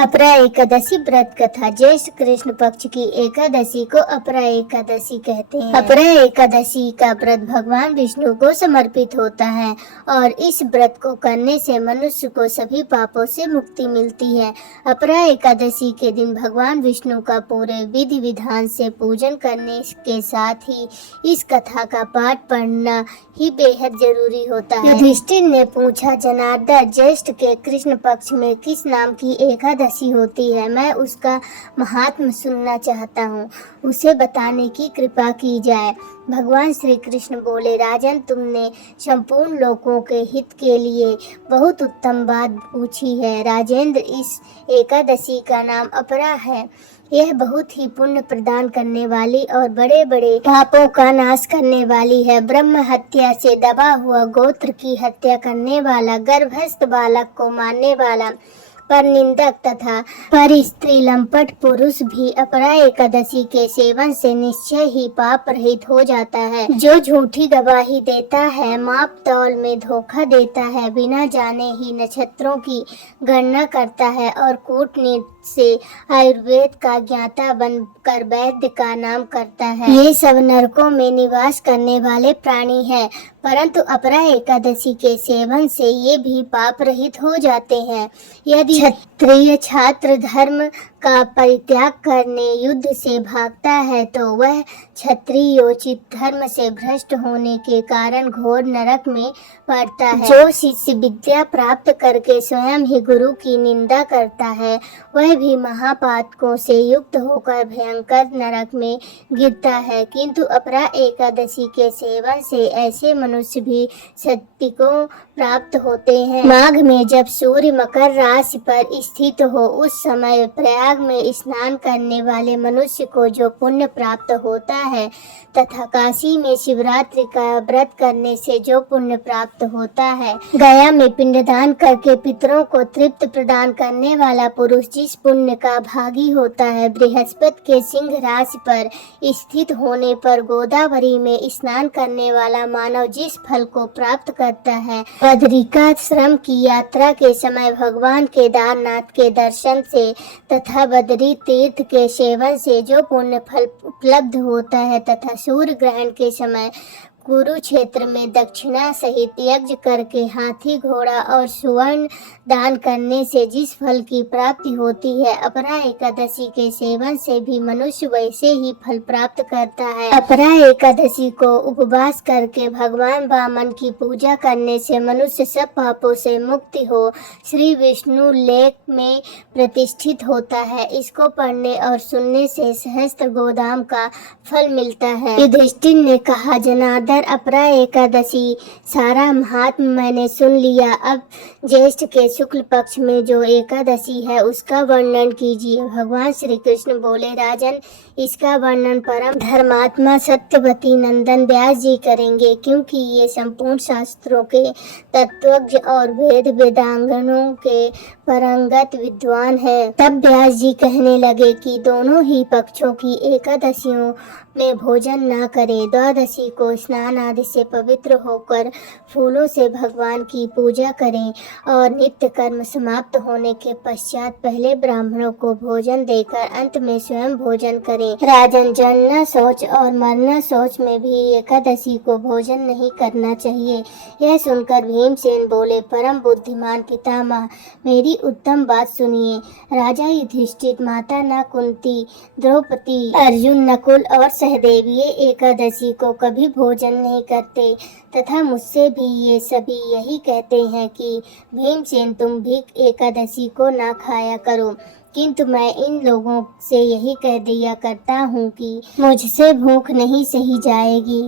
अपरा एकादशी व्रत कथा। ज्येष्ठ कृष्ण पक्ष की एकादशी को अपरा एकादशी कहते हैं। अपरा एकादशी का व्रत भगवान विष्णु को समर्पित होता है और इस व्रत को करने से मनुष्य को सभी पापों से मुक्ति मिलती है। अपरा एकादशी के दिन भगवान विष्णु का पूरे विधि विधान से पूजन करने के साथ ही इस कथा का पाठ पढ़ना ही बेहद जरूरी होता है। युधिष्ठिर ने पूछा, जनार्दन, ज्येष्ठ के कृष्ण पक्ष में किस नाम की एकादशी होती है? मैं उसका महात्म सुनना चाहता हूँ, उसे बताने की कृपा की जाए। भगवान श्री कृष्ण बोले, राजन, तुमने संपूर्ण लोगों के हित के लिए बहुत उत्तम बात पूछी है। राजेंद्र, इस एकादशी का नाम अपरा है। यह बहुत ही पुण्य प्रदान करने वाली और बड़े बड़े पापों का नाश करने वाली है। ब्रह्म हत्या से दबा हुआ, गोत्र की हत्या करने वाला, गर्भस्थ बालक को मारने वाला, पर निंदक तथा पर स्त्री लंपट पुरुष भी अपरा एकादशी के सेवन से निश्चय ही पाप रहित हो जाता है। जो झूठी गवाही देता है, माप तौल में धोखा देता है, बिना जाने ही नक्षत्रों की गणना करता है और कूटनीति से आयुर्वेद का ज्ञाता बनकर वैद्य का नाम करता है, ये सब नरकों में निवास करने वाले प्राणी हैं। परंतु अपरा एकादशी के सेवन से ये भी पाप रहित हो जाते हैं। यदि क्षत्रिय छात्र धर्म का परित्याग करने युद्ध से भागता है तो वह क्षत्रियोचित धर्म से भ्रष्ट होने के कारण घोर नरक में पड़ता है। जो शिष्य विद्या प्राप्त करके स्वयं ही गुरु की निंदा करता है, वह भी महापातकों से युक्त होकर भयंकर नरक में गिरता है। किंतु अपरा एकादशी के सेवन से ऐसे मनुष्य भी सद्गति को प्राप्त होते हैं। माघ में जब सूर्य मकर राशि पर स्थित हो, उस समय प्रयाग में स्नान करने वाले मनुष्य को जो पुण्य प्राप्त होता है तथा काशी में शिवरात्रि का व्रत करने से जो पुण्य प्राप्त होता है, गया में पिंडदान करके पितरों को तृप्त प्रदान करने वाला पुरुष जिस पुण्य का भागी होता है, बृहस्पति के सिंह राशि पर स्थित होने पर गोदावरी में स्नान करने वाला मानव जिस फल को प्राप्त करता है, बदरिकाश्रम की यात्रा के समय भगवान केदारनाथ के दर्शन से तथा बद्री तीर्थ के सेवन से जो पुण्य फल उपलब्ध होता है, तथा सूर्य ग्रहण के समय कुरुक्षेत्र में दक्षिणा सहित यज्ञ करके हाथी, घोड़ा और सुवर्ण दान करने से जिस फल की प्राप्ति होती है, अपरा एकादशी के सेवन से भी मनुष्य वैसे ही फल प्राप्त करता है। अपरा एकादशी को उपवास करके भगवान वामन की पूजा करने से मनुष्य सब पापों से मुक्ति हो श्री विष्णु लेख में प्रतिष्ठित होता है। इसको पढ़ने और सुनने से सहस्त्र गोदाम का फल मिलता है। युधिष्ठिर ने कहा, जनार्दन, अपरा एकादशी सारा महात्म मैंने सुन लिया। अब ज्येष्ठ के शुक्ल पक्ष में जो एकादशी है उसका वर्णन कीजिए। भगवान श्री कृष्ण बोले, राजन, इसका वर्णन परम धर्मात्मा सत्यवती नंदन व्यास जी करेंगे, क्योंकि ये संपूर्ण शास्त्रों के तत्वज्ञ और वेद वेदांगनों के परंगत विद्वान हैं। तब व्यास जी कहने लगे कि दोनों ही पक्षों की एकादशियों में भोजन न करें। द्वादशी को स्नान आदि से पवित्र होकर फूलों से भगवान की पूजा करें और नित्य कर्म समाप्त होने के पश्चात पहले ब्राह्मणों को भोजन देकर अंत में स्वयं भोजन करें। राजन, जन्ना शौच और मरना शौच में भी एकादशी को भोजन नहीं करना चाहिए। यह सुनकर भीमसेन बोले, परम बुद्धिमान पितामह, मेरी उत्तम बात सुनिए। राजा युधिष्ठिर, माता न कुंती, द्रौपदी, अर्जुन, नकुल और सहदेव ये एकादशी को कभी भोजन नहीं करते तथा मुझसे भी ये सभी यही कहते हैं कि भीमसेन, तुम भी एकादशी को ना खाया करो। किंतु मैं इन लोगों से यही कह दिया करता हूँ कि मुझसे भूख नहीं सही जाएगी।